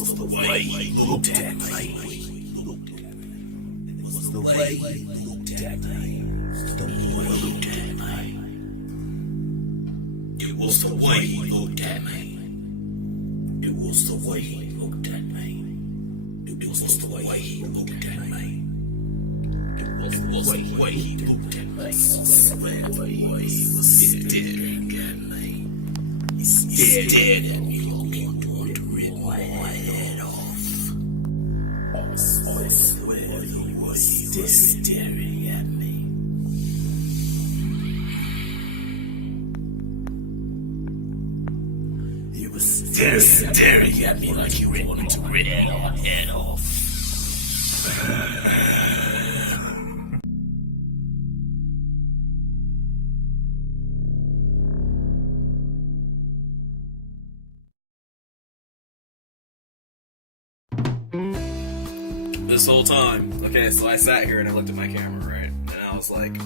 was the way he looked at me. It was the way he looked at me. The way he looked at me. It was the way he looked at me. It was the way he looked at me. It was the way he looked at me. It was the way he looked at me. The way he was staring at me. He stared at me looking to rip my head off. I swear he was still staring at me. He was still staring at me like he wanted to rip my head off. This whole time, okay, so I sat here and I looked at my camera, right, and I was like,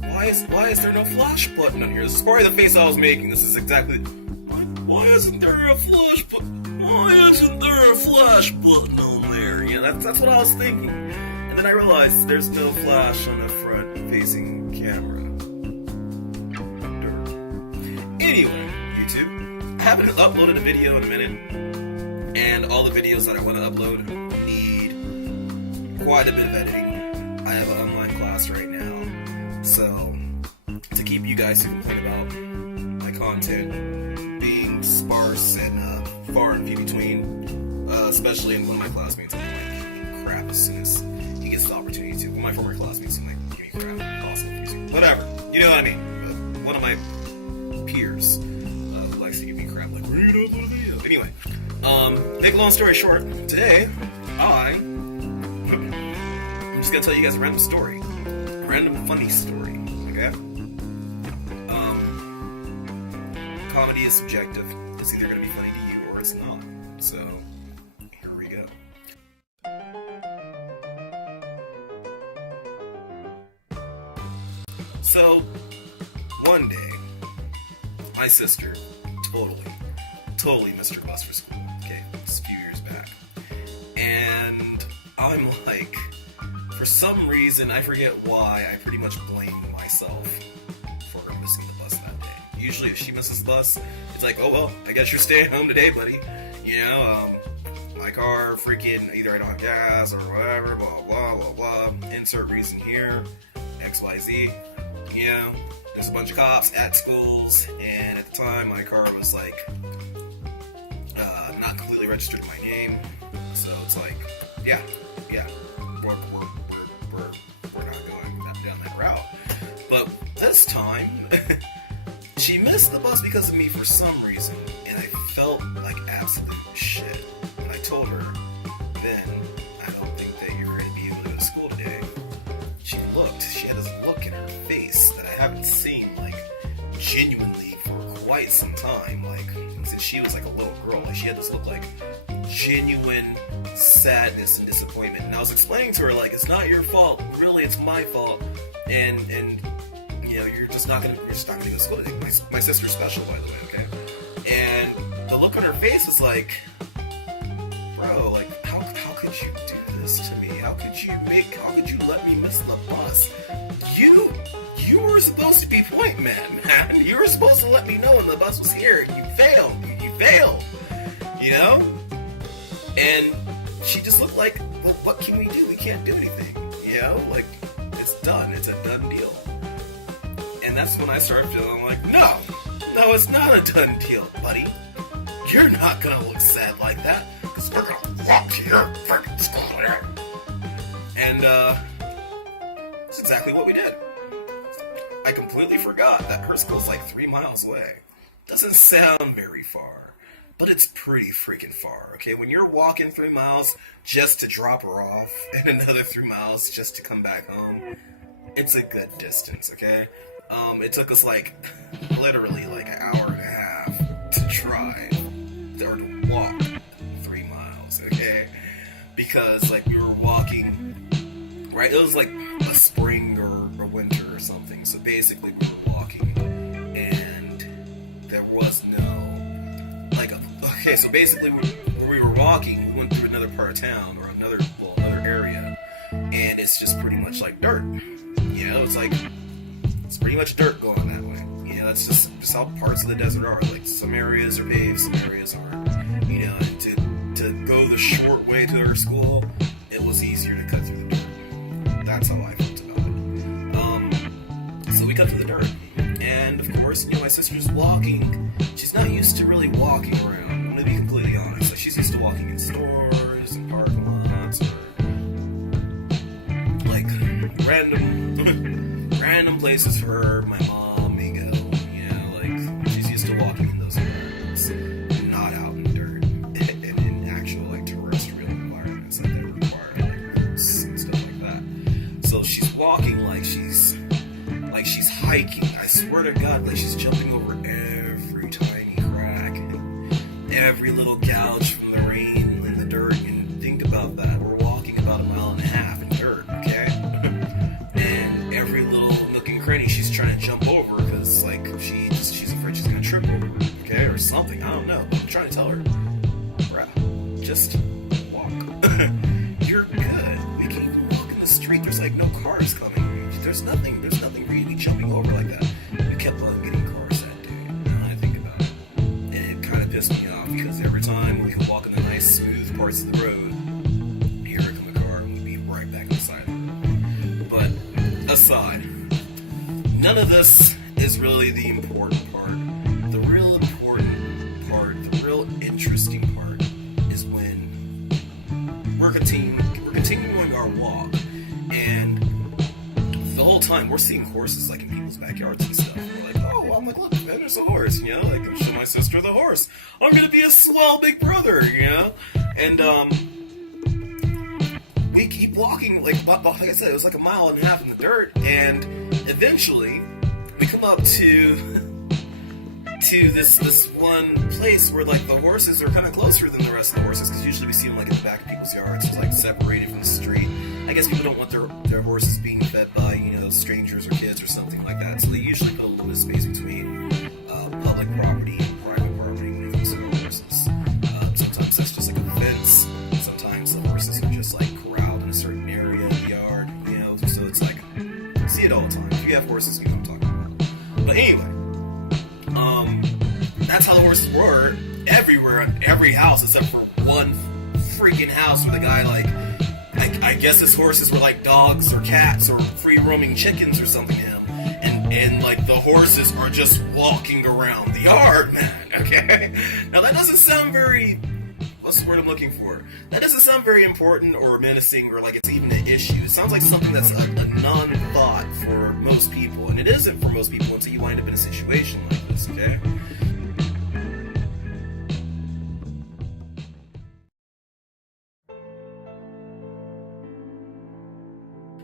why is there no flash button on here? This is probably the face I was making. This is exactly, why isn't there a flash button? Why isn't there a flash button on there? Yeah, that's what I was thinking. And then I realized there's no flash on the front-facing camera. Anyway, YouTube, I haven't uploaded a video in a minute, and all the videos that I want to upload need quite a bit of editing. I have an online class right now, so to keep you guys who complain about my content being sparse and far and few between, especially in one of my classmates, I'm like, crap as soon as he gets the opportunity to. My former classmates, I'm like, give me crap, awesome, whatever, you know what I mean. But one of my peers who likes to give me crap, like, read up the video. Anyway, make a long story short, today I'm just gonna tell you guys a random story, a random funny story, okay? Comedy is subjective. It's either gonna be funny to you or it's not. So, here we go. So, one day, my sister totally missed her bus for school, okay? It's a few years back. And I'm like, for some reason, I forget why, I pretty much blame myself for her missing the bus that day. Usually if she misses the bus, it's like, oh well, I guess you're staying home today, buddy. You know, my car, freaking, either I don't have gas or whatever, blah, blah, blah, blah. Insert reason here, XYZ. You know, there's a bunch of cops at schools, and at the time my car was like, not completely registered in my name. So it's like, yeah, we're not going down that route. But this time, she missed the bus because of me for some reason, and I felt like absolute shit. And I told her, then, I don't think that you're going to be able to go to school today. She had this look in her face that I haven't seen, like, genuinely for quite some time. Like, since she was like a little girl, like, she had this look like genuine sadness and disappointment. And I was explaining to her, like, it's not your fault, really, it's my fault. And you know, you're just not gonna go to school today. My sister's special, by the way, okay? And the look on her face was like, bro, like, how could you do this to me? How could you let me miss the bus? You were supposed to be point man. You were supposed to let me know when the bus was here. You failed. You failed. You know? And she just looked like, well, what can we do? We can't do anything. You know? Like, it's done. It's a done deal. And that's when I started feeling like, no, it's not a done deal, buddy. You're not gonna look sad like that, because we're gonna walk to your freaking school. And, that's exactly what we did. I completely forgot that her school's like 3 miles away. Doesn't sound very far, but it's pretty freaking far, okay? When you're walking 3 miles just to drop her off, and another 3 miles just to come back home, it's a good distance, okay? It took us like, literally like an hour and a half to drive, or to walk 3 miles, okay? Because like we were walking, right, it was like a spring or a winter or something, so basically we were walking, and there was no, like, okay, so basically, where we were walking, we went through another part of town, or another area, and it's just pretty much like dirt. You know, it's pretty much dirt going that way. You know, that's just how parts of the desert are. Like, some areas are paved, some areas aren't. You know, and to go the short way to our school, it was easier to cut through the dirt. That's how I felt about it. So we cut through the dirt. And, of course, you know, my sister's walking. She's not used to really walking around. I'm gonna be completely honest. Like, she's used to walking in stores and parking lots, or like random places for her, my mom, me go. You know, like, she's used to walking in those environments, not out in dirt, and in actual like terrestrial environments that they require, like roots and stuff like that. So she's walking like she's hiking. I swear to God, like she's jumping over every tiny crack, every little gouge from the rain and the dirt. And think about that. We're walking about 1.5 miles in dirt, okay? And every little nook and cranny she's trying to jump over because, like, she's afraid she's gonna trip over, okay, or something. I don't know. I'm trying to tell her, bruh, just walk. You're good. We can even walk in the street. There's like no cars coming. There's nothing really jumping over like that. We kept on getting cars that day. Now I think about it. And it kind of pissed me off because every time we could walk in the nice, smooth parts of the road, here come a car and we'd be right back inside. But aside, none of this is really the important part. The real important part, the real interesting part, is when we're continuing our walk, and the whole time we're seeing horses like in people's backyards and stuff. And we're like, oh, I'm like, look, man, there's a horse, you know, like, show my sister the horse. I'm gonna be a swell big brother, you know? And we keep walking, like I said, it was like 1.5 miles in the dirt, and eventually we come up to this one place where, like, the horses are kind of closer than the rest of the horses, because usually we see them like in the back of people's yards, just like separated from the street. I guess people don't want their horses being fed by, you know, strangers or kids or something like that, so they usually put a little bit of space between public property and private property when it comes to the horses. Sometimes that's just like a fence. Sometimes the horses are just like corralled in a certain area of the yard, you know. So it's like, you see it all the time. If you have horses, you know what I'm talking about. But anyway, that's how the horses were everywhere in every house except for one freaking house where the guy, like, I guess his horses were like dogs or cats or free roaming chickens or something to him, and like the horses are just walking around the yard, man. Okay, now that doesn't sound very, what's the word I'm looking for? That doesn't sound very important or menacing or like it's even an issue. It sounds like something that's a non-thought for most people, and it isn't for most people until you wind up in a situation like this. Okay.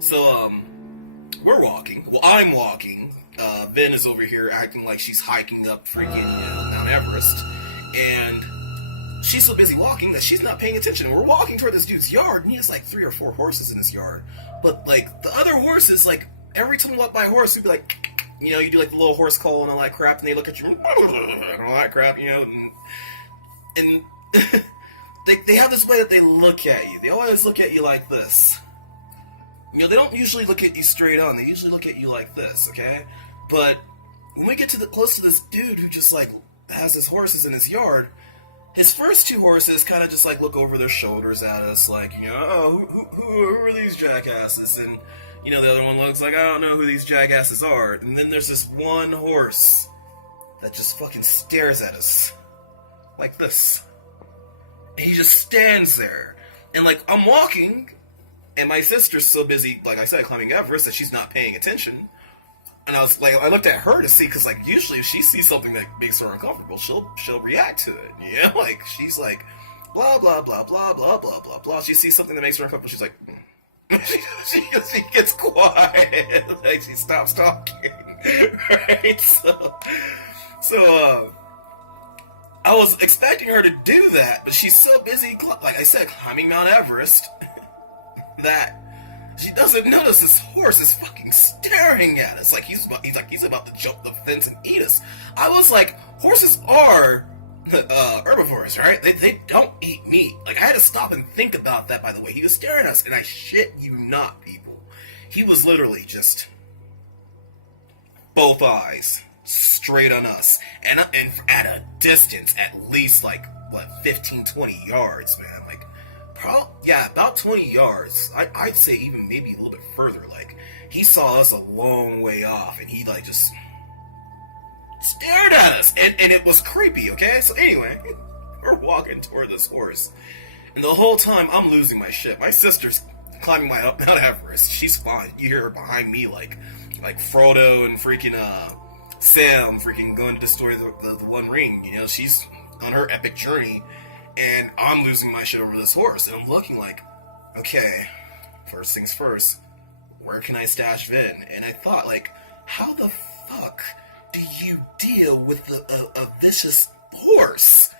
So, we're walking. Well, I'm walking. Ben is over here acting like she's hiking up freaking, you know, Mount Everest. And she's so busy walking that she's not paying attention. We're walking toward this dude's yard, and he has like 3 or 4 horses in his yard. But, like, the other horses, like, every time we walk by a horse, we'd be like, you know, you do like the little horse call and all that crap, and they look at you and all that crap, you know, and they have this way that they look at you. They always look at you like this. You know, they don't usually look at you straight on. They usually look at you like this, okay? But when we get to close to this dude who just, like, has his horses in his yard, his first 2 horses kind of just, like, look over their shoulders at us, like, you know, oh, who are these jackasses? And, you know, the other one looks like, I don't know who these jackasses are. And then there's this one horse that just fucking stares at us. Like this. And he just stands there. And, like, I'm walking, and my sister's so busy, like I said, climbing Everest that she's not paying attention. And I was like, I looked at her to see, because, like, usually if she sees something that makes her uncomfortable, she'll react to it. You know, like, she's like, blah, blah, blah, blah, blah, blah, blah, blah. She sees something that makes her uncomfortable, she's like, she gets quiet. Like, she stops talking. Right? So, I was expecting her to do that, but she's so busy, like I said, climbing Mount Everest, that she doesn't notice this horse is fucking staring at us like he's about to jump the fence and eat us. I was like, horses are herbivores, right? They don't eat meat. Like, I had to stop and think about that, by the way. He was staring at us, and I shit you not, people. He was literally just both eyes straight on us. And at a distance, at least, like, what, 15, 20 yards, man. Like, yeah, about 20 yards. I'd say even maybe a little bit further. Like, he saw us a long way off, and he, like, just stared at us, and it was creepy, okay? So anyway, we're walking toward this horse, and the whole time I'm losing my shit. My sister's climbing Mount Everest. She's fine. You hear her behind me, like Frodo and freaking Sam freaking going to destroy the One Ring. You know, she's on her epic journey, and I'm losing my shit over this horse, and I'm looking like, okay, first things first, where can I stash Vin? And I thought, like, how the fuck do you deal with a vicious horse?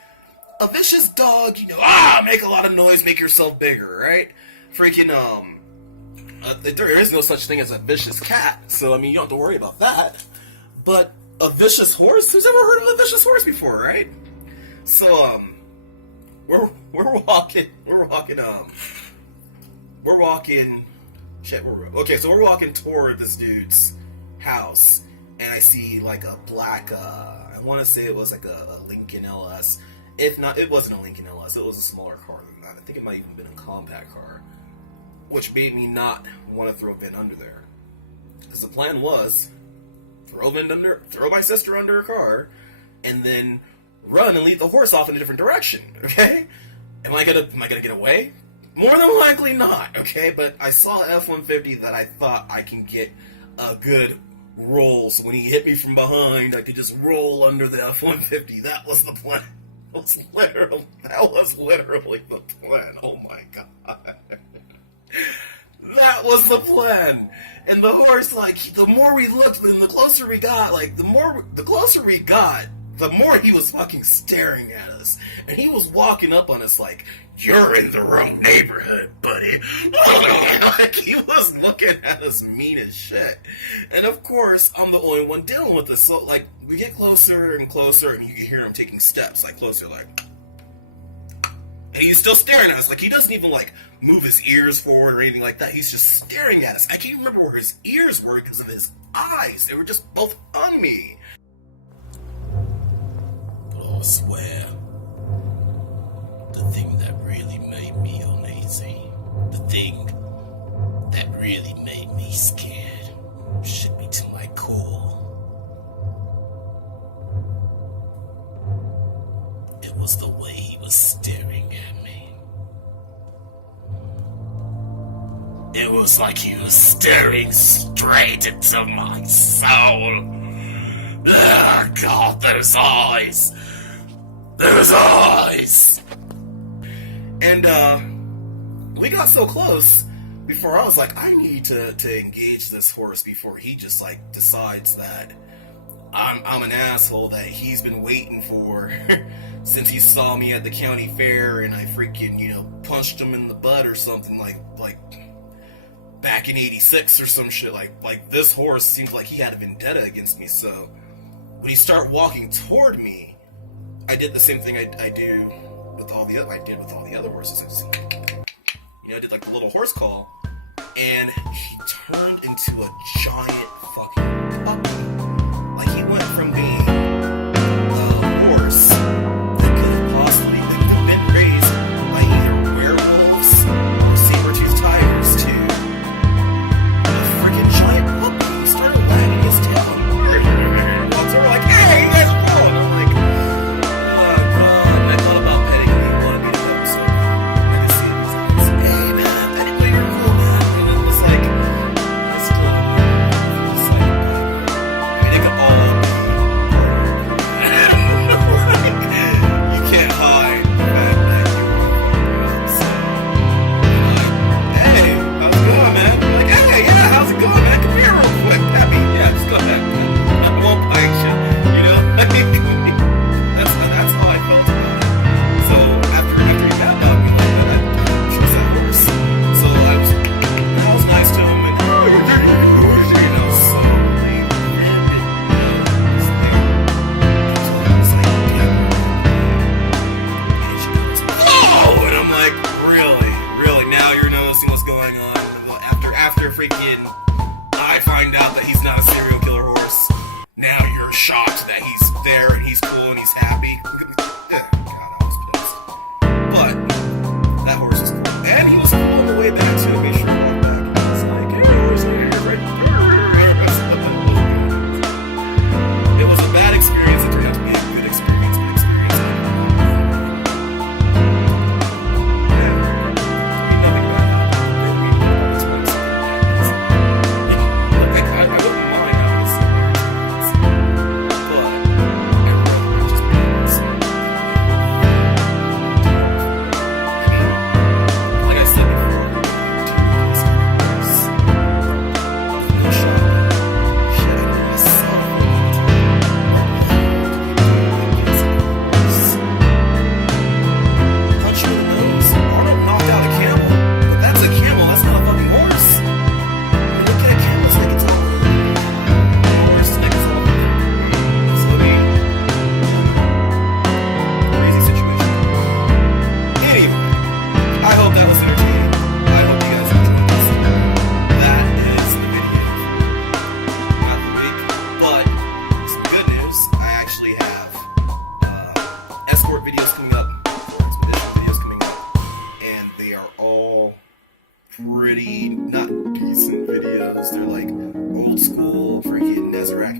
A vicious dog, you know, make a lot of noise, make yourself bigger, right? Freaking, there is no such thing as a vicious cat, so, I mean, you don't have to worry about that. But a vicious horse? Who's ever heard of a vicious horse before, right? So, we're walking, okay, so we're walking toward this dude's house, and I see, like, a black, I want to say it was, like, a Lincoln LS. If not, it wasn't a Lincoln LS, it was a smaller car than that. I think it might even been a compact car, which made me not want to throw Vin under there. Because the plan was, throw my sister under a car, and then run and lead the horse off in a different direction, okay? Am I gonna get away? More than likely not, okay? But I saw an F-150 that I thought I can get a good roll, so when he hit me from behind, I could just roll under the F-150. That was the plan. That was literally the plan. Oh my god. That was the plan. And the horse, like, the more we looked, and the closer we got, like, the closer we got, the more he was fucking staring at us. And he was walking up on us like, you're in the wrong neighborhood, buddy. Like, he was looking at us mean as shit. And of course, I'm the only one dealing with this. So, like, we get closer and closer, and you can hear him taking steps, like, closer, like, and he's still staring at us. Like, he doesn't even, like, move his ears forward or anything like that. He's just staring at us. I can't remember where his ears were because of his eyes. They were just both on me. But I swear, the thing that really made me uneasy, the thing that really made me scared, shook me to my core. It was the way he was staring at me. It was like he was staring straight into my soul. Ah, God, those eyes. Those eyes. And, we got so close before I was like, I need to engage this horse before he just, like, decides that I'm an asshole that he's been waiting for since he saw me at the county fair and I freaking, you know, punched him in the butt or something like back in 86 or some shit. Like this horse seems like he had a vendetta against me. So when he started walking toward me, I did the same thing I did with all the other horses. You know, I did like the little horse call, and he turned into a giant fucking puppy. Like, he went from being a horse that could have possibly been raised by either werewolves or saber-toothed tigers to a freaking giant puppy. He started wagging his tail. And walks over like, hey, you guys are wrong. I'm like, oh god. And I thought about petting him. He wanted me to pet him so bad. I could see him. He's like, hey man, anybody you're cool, man. And it was like, I still just like,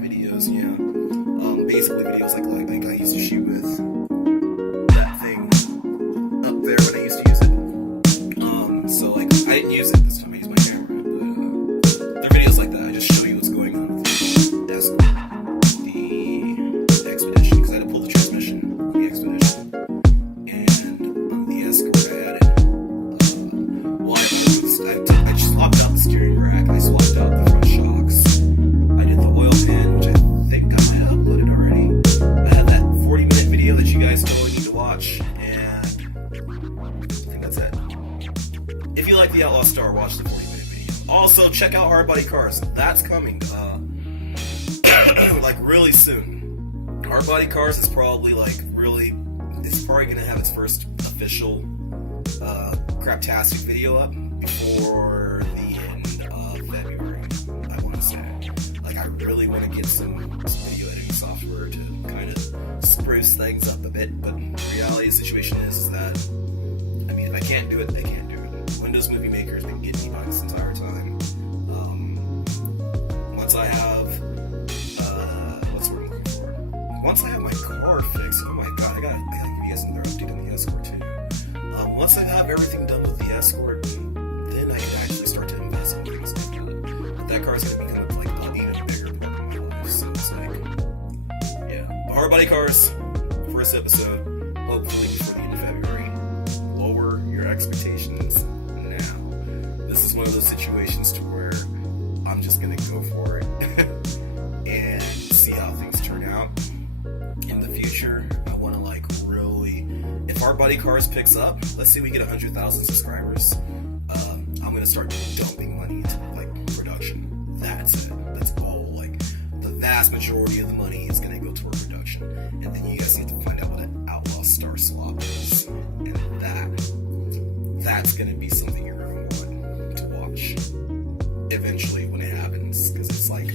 videos, yeah. Basically videos like I used to shoot with that thing up there when I used to use it. So like I didn't use it this time. I used my camera, but they're videos like that. I just show you what's going on with the expedition, because I had to pull the transmission on the expedition, and on the escort I had it. Well, I just swapped out the steering rack. I swapped out the front shocks. I did the oil pan, which I think I might have uploaded already. I have that 40-minute video that you guys totally need to watch, and I think that's it. If you like the Outlaw Star, watch the 40-minute video. Also, check out Hard Body Cars. That's coming, like really soon. Hard Body Cars is probably it's probably gonna have its first official craptastic video up before the end of February, I want to say. Like, I really want to get some video editing software to kind of spruce things up a bit, but the reality of the situation is that, I mean, if I can't do it, I can't do it. Windows Movie Maker has been getting me by this entire time. Once I have, what's the word I'm looking for? Once I have my car fixed, oh my god, I gotta give you guys another update on the Escort too. Once I have everything done with the Escort, then I can actually start to invest in things like that. But that car's gonna become like an even bigger part of my life, so it's like, yeah. Hard Body Cars, first episode, hopefully before the end of February. Lower your expectations now. This is one of those situations to where I'm just gonna go for it and see how things turn out. In the future, I want to like really, if Hard Body Cars picks up, let's say we get 100,000 subscribers, I'm gonna start dumping money into like production. That's it. That's all. Like, the vast majority of the money is gonna go toward production, and then you guys need to find out what an Outlaw Star swap is, and that's gonna be something you're gonna want to watch eventually when it happens, because it's like,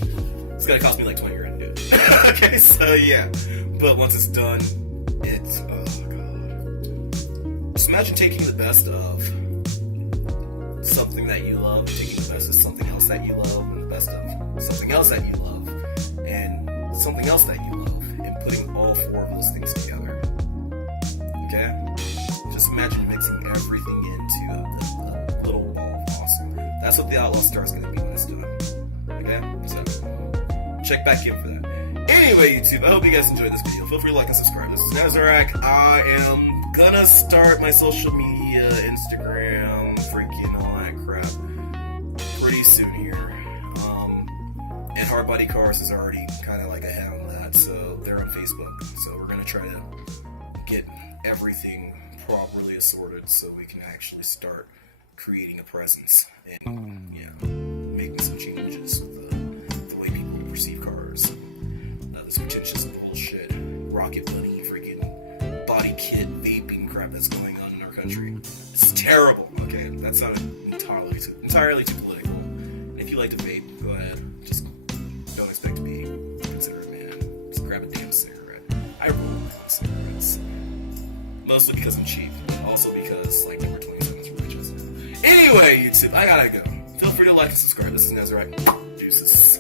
it's gonna cost me like 20 grand to do it. Okay, so yeah, but once it's done, it's, oh god. Just imagine taking the best of something that you love, taking the best of something else that you love, and the best of something else that you love, and something else that you love, and putting all four of those things together. Okay? Just imagine mixing everything into a little ball of awesome. That's what the Outlaw Star is going to be when it's done. Okay? So, check back in for that. Anyway, YouTube, I hope you guys enjoyed this video. Feel free to like and subscribe. This is Nezerac. I am gonna start my social media, Instagram, freaking all that crap, pretty soon here. And Hard Body Cars is already kind of like ahead on that, so they're on Facebook. So we're gonna try to get everything properly assorted so we can actually start creating a presence and, you know, making some changes with the way people perceive cars. This pretentious bullshit, rocket bunny, freaking body kit, vaping crap that's going on in our country. It's terrible, okay? That sounded entirely too political. And if you like to vape, go ahead. Just don't expect to be considered a man. Just grab a damn cigarette. I roll on cigarettes. Mostly because I'm cheap, but also because, like, number 27 is riches. Anyway, YouTube, I gotta go. Feel free to like and subscribe. This is Nezerac. Deuces.